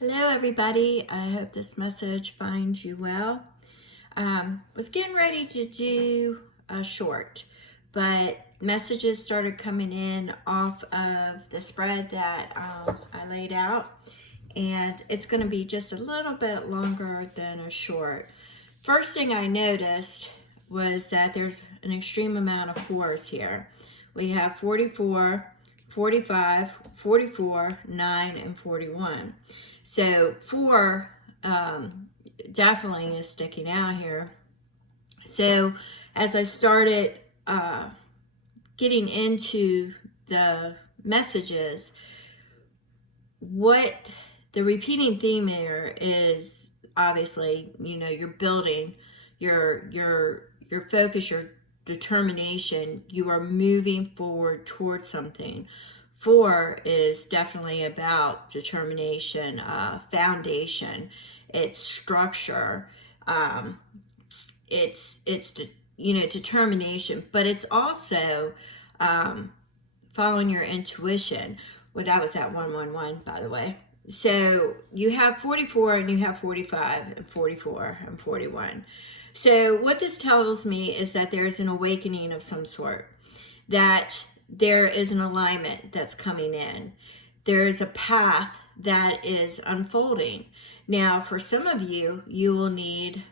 Hello, everybody. I hope this message finds you well. Was getting ready to do a short, but messages started coming in off of the spread that I laid out, and it's going to be just a little bit longer than a short. First thing I noticed was that there's an extreme amount of fours here. We have 44, 45, 44, 9, and 41. So 4 definitely is sticking out here. So as I started getting into the messages, what the repeating theme there is, obviously, you're building your focus, your determination. You are moving forward towards something. 4 is definitely about determination, foundation, it's structure, it's determination, but it's also following your intuition. Well, that was at 111, by the way. So you have 44 and you have 45 and 44 and 41. So what this tells me is that there's an awakening of some sort, that there is an alignment that's coming in. There is a path that is unfolding. Now, for some of you, you will need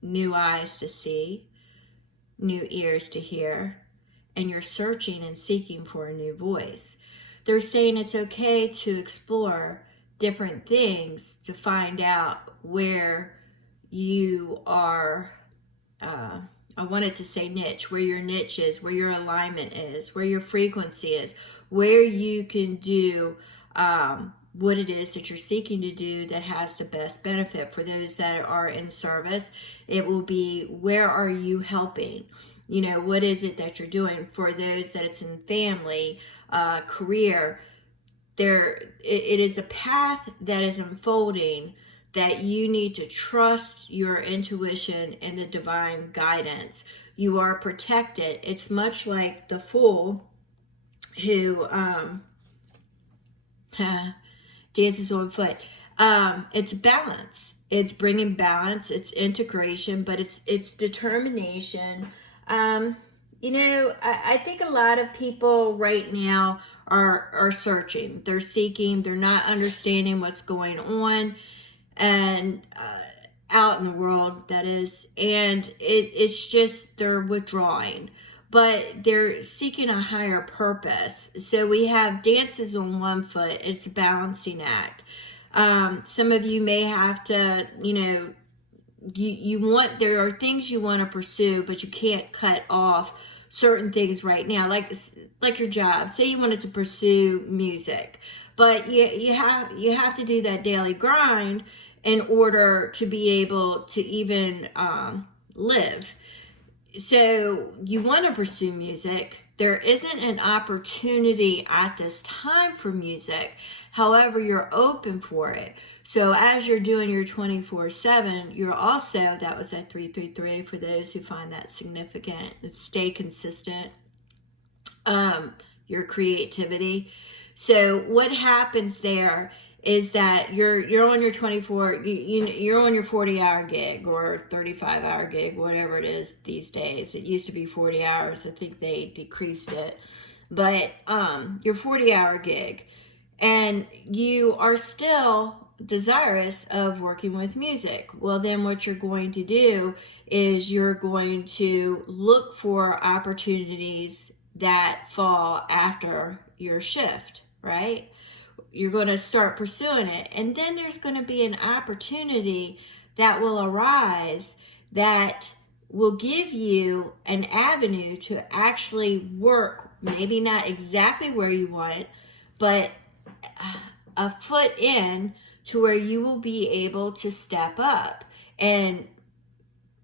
new eyes to see, new ears to hear, and you're searching and seeking for a new voice. They're saying it's okay to explore different things to find out where you are, I wanted to say niche, where your niche is, where your alignment is, where your frequency is, where you can do what it is that you're seeking to do that has the best benefit. For those that are in service, it will be, where are you helping? What is it that you're doing? For those that it's in family, career, it is a path that is unfolding, that you need to trust your intuition and the divine guidance. You are protected. It's much like the fool who dances on foot. It's balance. It's bringing balance. It's integration, but it's determination. I think a lot of people right now are searching. They're seeking. They're not understanding what's going on, and out in the world, that is. And it's just they're withdrawing, but they're seeking a higher purpose. So we have dances on one foot. It's a balancing act. Some of you may have to, there are things you want to pursue, but you can't cut off certain things right now, like your job. Say you wanted to pursue music, but you have to do that daily grind in order to be able to even live. So you want to pursue music. There isn't an opportunity at this time for music. However, you're open for it. So as you're doing your 24/7, you're also, that was at 333 for those who find that significant, stay consistent, your creativity. So what happens there is that you're on your 24, you're on your 40-hour gig or 35-hour gig, whatever it is these days. It used to be 40 hours. I think they decreased it. But your 40-hour gig, and you are still desirous of working with music. Well, then what you're going to do is you're going to look for opportunities that fall after your shift, right? You're going to start pursuing it, and then there's going to be an opportunity that will arise that will give you an avenue to actually work, maybe not exactly where you want, but a foot in to where you will be able to step up. And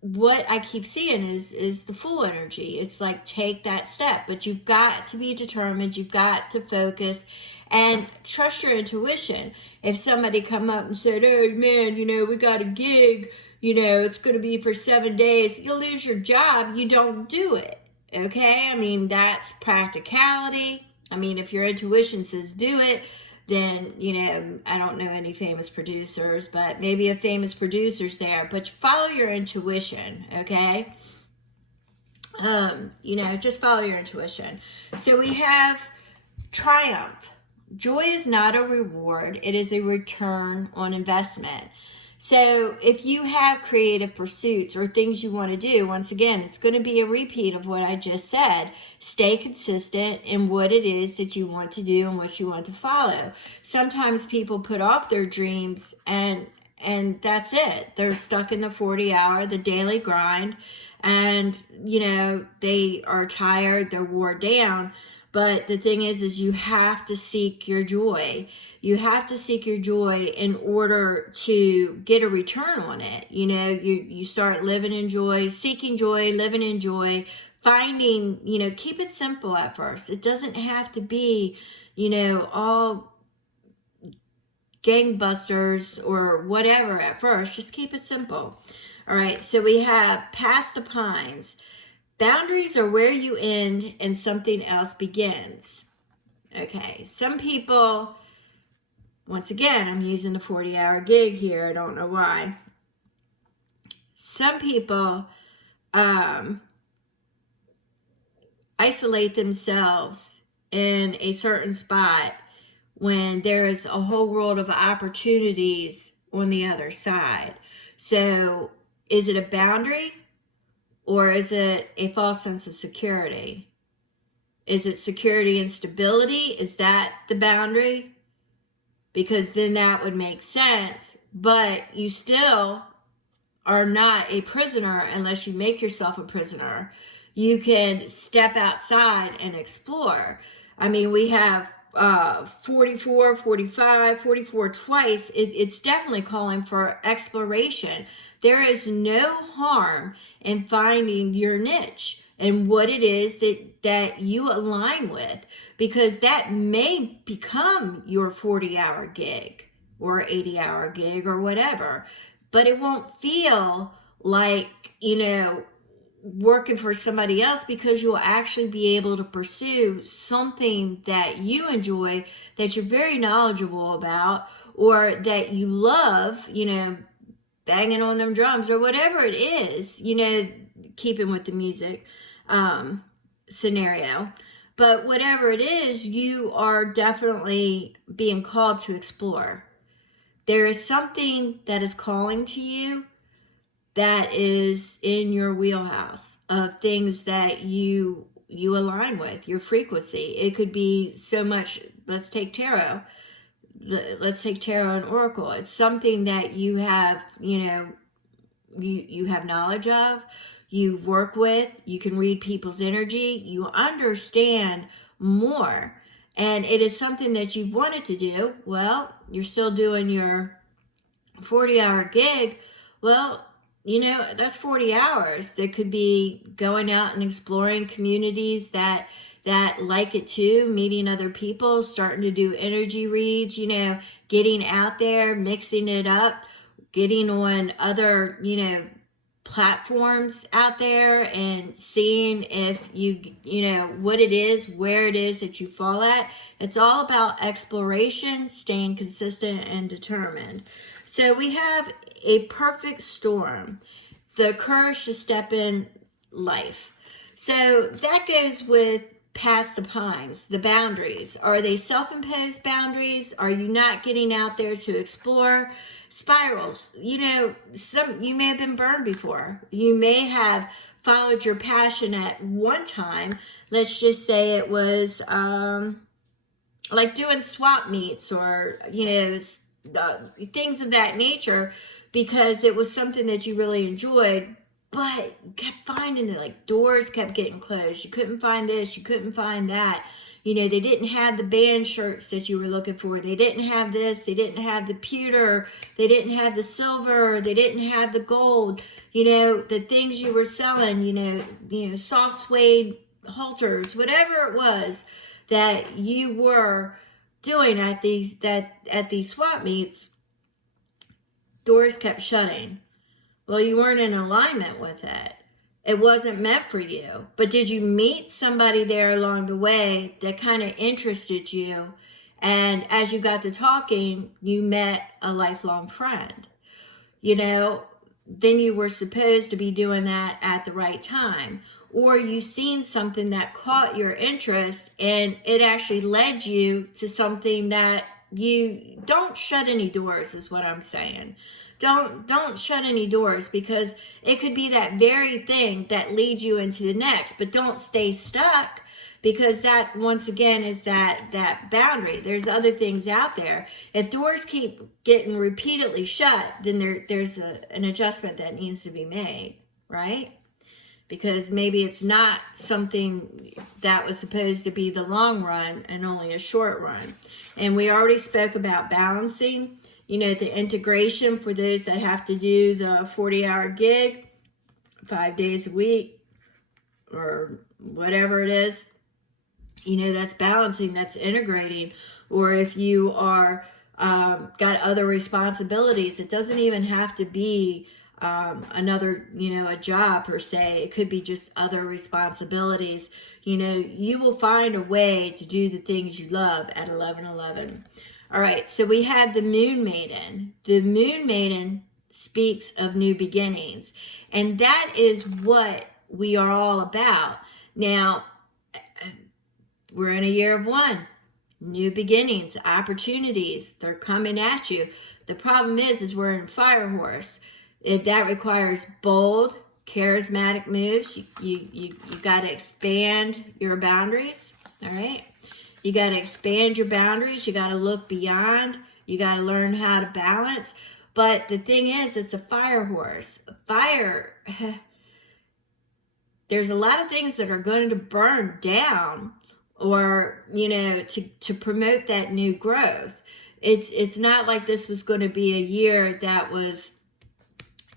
what I keep seeing is the full energy. It's like, take that step, but you've got to be determined. You've got to focus and trust your intuition. If somebody come up and said, "Oh man, we got a gig, it's going to be for 7 days," you'll lose your job. You don't do it. Okay? I mean, that's practicality. I mean, if your intuition says do it, then, I don't know any famous producers, but maybe a famous producer's there. But follow your intuition, okay? Just follow your intuition. So we have triumph. Joy is not a reward, it is a return on investment. So if you have creative pursuits or things you want to do, once again, it's going to be a repeat of what I just said. Stay consistent in what it is that you want to do and what you want to follow. Sometimes people put off their dreams and that's it. They're stuck in the 40-hour, the daily grind, and they are tired, they're wore down. But the thing is you have to seek your joy. You have to seek your joy in order to get a return on it. You start living in joy, seeking joy, living in joy, finding, keep it simple at first. It doesn't have to be, all gangbusters or whatever at first. Just keep it simple. All right, so we have past the pines. Boundaries are where you end and something else begins. Okay, some people, once again, I'm using the 40-hour gig here. I don't know why. Some people isolate themselves in a certain spot when there is a whole world of opportunities on the other side. So is it a boundary? Or is it a false sense of security? Is it security and stability? Is that the boundary? Because then that would make sense. But you still are not a prisoner unless you make yourself a prisoner. You can step outside and explore. I mean, we have 44, 45, 44 twice. It's definitely calling for exploration. There is no harm in finding your niche and what it is that you align with, because that may become your 40-hour gig or 80-hour gig or whatever, but it won't feel like, working for somebody else, because you'll actually be able to pursue something that you enjoy, that you're very knowledgeable about, or that you love, banging on them drums or whatever it is, keeping with the music scenario. But whatever it is, you are definitely being called to explore. There is something that is calling to you that is in your wheelhouse of things that you align with, your frequency. It could be so much. Let's take tarot. Let's take tarot and oracle. It's something that you have, you have knowledge of, you work with, you can read people's energy, you understand more, and it is something that you've wanted to do. Well, you're still doing your 40-hour gig. Well, that's 40 hours. That could be going out and exploring communities that like it too, meeting other people, starting to do energy reads, getting out there, mixing it up, getting on other, platforms out there and seeing if what it is, where it is that you fall at. It's all about exploration, staying consistent and determined. So we have a perfect storm, the courage to step in life. So that goes with past the pines, the boundaries. Are they self-imposed boundaries? Are you not getting out there to explore? Spirals, you may have been burned before. You may have followed your passion at one time. Let's just say it was like doing swap meets or, things of that nature, because it was something that you really enjoyed, but you kept finding it, like doors kept getting closed. You couldn't find this, you couldn't find that. They didn't have the band shirts that you were looking for. They didn't have this, they didn't have the pewter, they didn't have the silver, they didn't have the gold. The things you were selling, soft suede halters, whatever it was that you were doing at these swap meets, doors kept shutting. Well, you weren't in alignment with it. It wasn't meant for you. But did you meet somebody there along the way that kind of interested you And as you got to talking, you met a lifelong friend. You know, then you were supposed to be doing that at the right time. Or you seen something that caught your interest and it actually led you to something that you don't shut any doors, is what I'm saying. Don't shut any doors, because it could be that very thing that leads you into the next. But don't stay stuck, because that, once again, is that boundary. There's other things out there. If doors keep getting repeatedly shut, then there's an adjustment that needs to be made, right? Because maybe it's not something that was supposed to be the long run and only a short run. And we already spoke about balancing, you know, the integration for those that have to do the 40-hour gig, 5 days a week, or whatever it is. You know, that's balancing, that's integrating. Or if you are got other responsibilities, it doesn't even have to be another, you know, a job per se. It could be just other responsibilities. You know, you will find a way to do the things you love at 11:11. All right, so we had the Moon Maiden. The Moon Maiden speaks of new beginnings, and that is what we are all about. Now, we're in a year of one. New beginnings, opportunities, they're coming at you. The problem is we're in Fire Horse. That requires bold, charismatic moves. You got to expand your boundaries, all right? You got to expand your boundaries. You got to look beyond. You got to learn how to balance. But the thing is, it's a Fire Horse. Fire, there's a lot of things that are going to burn down, or, you know, to promote that new growth. It's not like this was going to be a year that was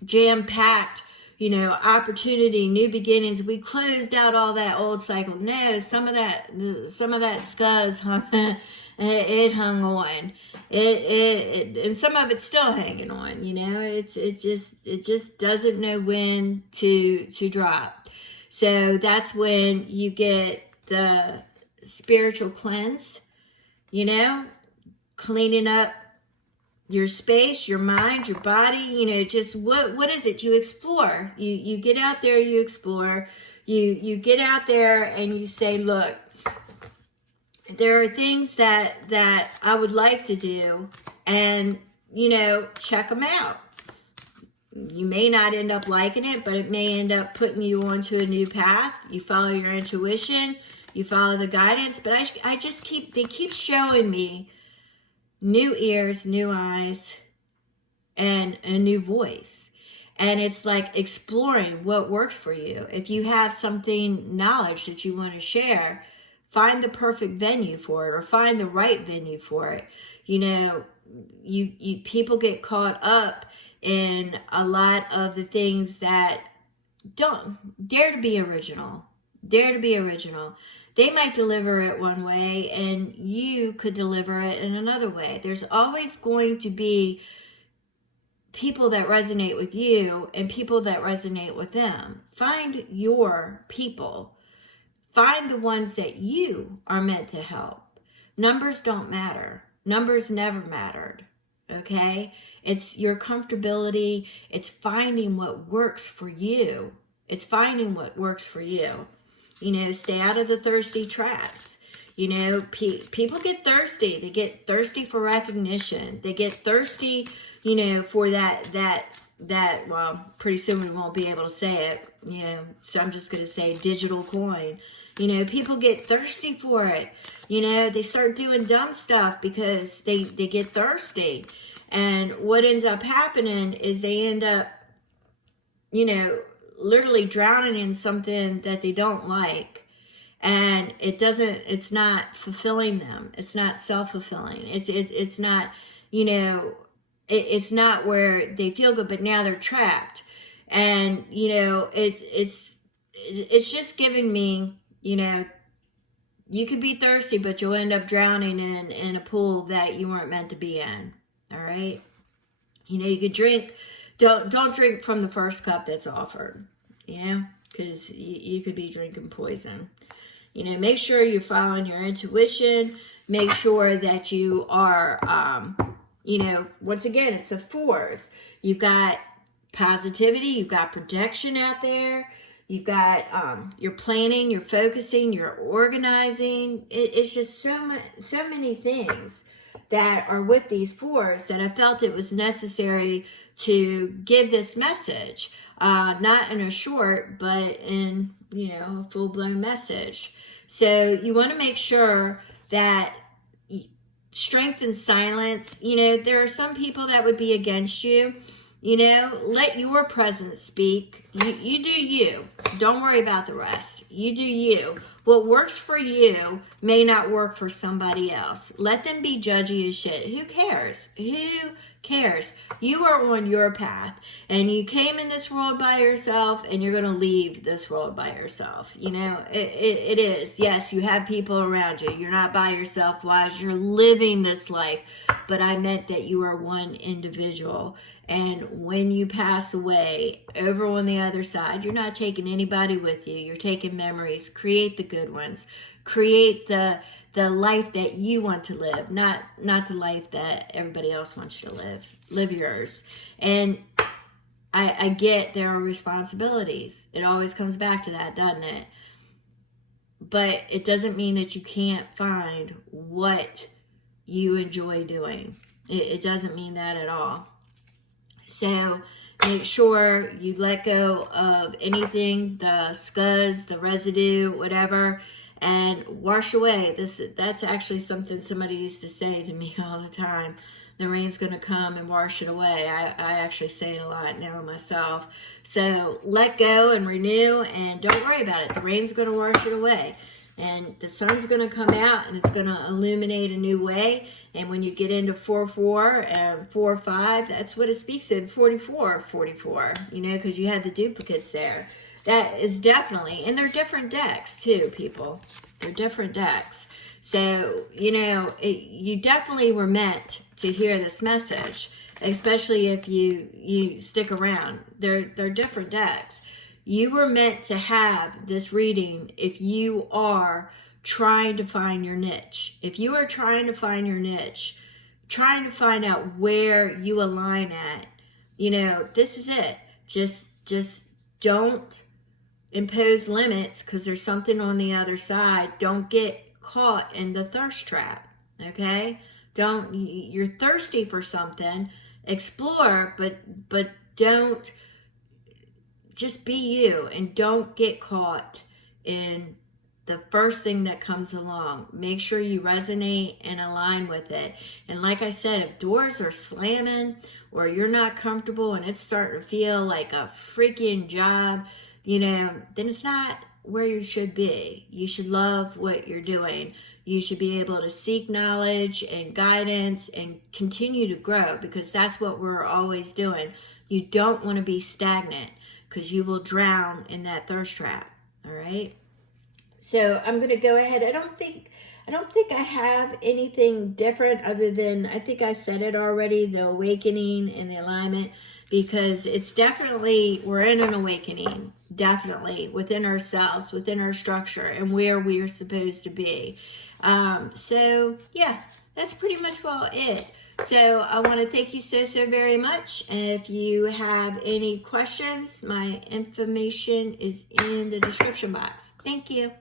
jam-packed, you know, opportunity, new beginnings. We closed out all that old cycle. No, some of that scuzz hung, it hung on. It and some of it's still hanging on. You know, it just doesn't know when to drop. So that's when you get the spiritual cleanse, you know, cleaning up your space, your mind, your body, you know, just what is it? You explore. You get out there, you explore. You get out there and you say, look, there are things that I would like to do, and, you know, check them out. You may not end up liking it, but it may end up putting you onto a new path. You follow your intuition, you follow the guidance, but they keep showing me new ears, new eyes, and a new voice. And it's like exploring what works for you. If you have something, knowledge that you want to share, find the perfect venue for it, or find the right venue for it. You know, you people get caught up in a lot of the things that don't dare to be original. Dare to be original. They might deliver it one way and you could deliver it in another way. There's always going to be people that resonate with you and people that resonate with them. Find your people. Find the ones that you are meant to help. Numbers don't matter. Numbers never mattered. Okay? It's your comfortability. It's finding what works for you. It's finding what works for you. You know, stay out of the thirsty traps. You know, people get thirsty. They get thirsty for recognition. They get thirsty, you know, for that, well, pretty soon we won't be able to say it, you know, so I'm just going to say digital coin. You know, people get thirsty for it. You know, they start doing dumb stuff because they get thirsty. And what ends up happening is they end up, you know, literally drowning in something that they don't like, and it's not fulfilling them. It's not self-fulfilling. It's not, you know, it's not where they feel good, but now they're trapped. And, you know, it's just giving me, you know, you could be thirsty, but you'll end up drowning in a pool that you weren't meant to be in. All right. You know, you could drink. Don't drink from the first cup that's offered, you know, because you could be drinking poison. You know, make sure you're following your intuition. Make sure that you are, once again, it's the fours. You've got positivity, you've got projection out there, you've got you're planning, you're focusing, you're organizing. It's just so many things that are with these fours that I felt it was necessary to give this message, not in a short, but in a full-blown message. So you want to make sure that strength and silence, there are some people that would be against you. Let your presence speak. You do you. Don't worry about the rest. You do you. What works for you may not work for somebody else. Let them be judgy as shit. Who cares? Who cares? You are on your path, and you came in this world by yourself, and you're going to leave this world by yourself. It is. Yes, you have people around you. You're not by yourself while you're living this life, but I meant that you are one individual. And when you pass away, over on the other side, you're not taking anybody with you. You're taking memories. Create the good ones. Create the life that you want to live, not the life that everybody else wants you to live. Live yours. And I get there are responsibilities. It always comes back to that, doesn't it? But it doesn't mean that you can't find what you enjoy doing. It doesn't mean that at all. So make sure you let go of anything, the scuzz, the residue, whatever, and wash away. That's actually something somebody used to say to me all the time. The rain's going to come and wash it away. I actually say it a lot now myself. So let go and renew, and don't worry about it. The rain's going to wash it away. And the sun's going to come out, and it's going to illuminate a new way. And when you get into 4-4 and 4-5, that's what it speaks to. 44, because you have the duplicates there. That is definitely, and they're different decks too, people. They're different decks. So, you definitely were meant to hear this message, especially if you stick around. They're different decks. You were meant to have this reading if you are trying to find your niche. If you are trying to find your niche, trying to find out where you align at, this is it. Just don't impose limits because there's something on the other side. Don't get caught in the thirst trap, okay? You're thirsty for something, explore, but don't. Just be you, and don't get caught in the first thing that comes along. Make sure you resonate and align with it. And like I said, if doors are slamming or you're not comfortable and it's starting to feel like a freaking job, then it's not where you should be. You should love what you're doing. You should be able to seek knowledge and guidance and continue to grow, because that's what we're always doing. You don't want to be stagnant, because you will drown in that thirst trap. All right. So I'm going to go ahead. I don't think I have anything different other than, I think I said it already, the awakening and the alignment, because it's definitely, we're in an awakening, definitely within ourselves, within our structure, and where we are supposed to be. So yeah, that's pretty much well it. So I want to thank you so very much. If you have any questions, my information is in the description box. Thank you.